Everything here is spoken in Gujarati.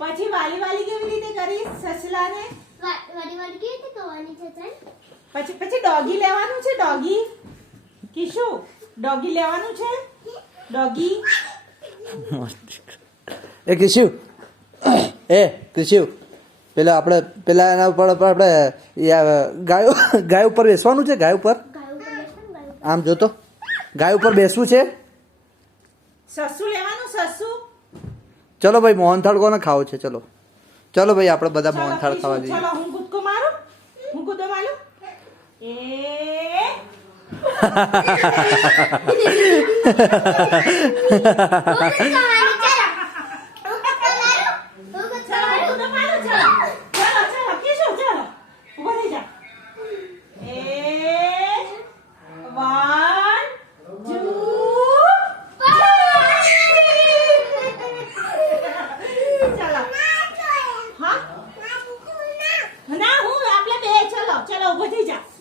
પછી વાલી વાલી કેવી રીતે કરીશ સસલાને? વાલી વાલી કેવી રીતે કરવાની છે તને? પછી ડોગી લેવાનું છે. ડોગી કિશુ ડોગી લેવાનું છે. ડોગી એ કિશુ પેલા આપણે પેલા એના ઉપર આપણે ગાય ઉપર બેસવાનું છે. ગાય ઉપર આમ જોતો ગાય ઉપર બેસવું છે. સસુ લેવાનું. સસુ ચલો ભાઈ મોહનથાળ કોને ખાવો છે? ચલો ચલો ભાઈ આપણે બધા ચલો, મોહનથાળ કિશુ, ખાવા જઈએ. ચલો હું કૂદકો મારું. હું કૂદો મારું. એ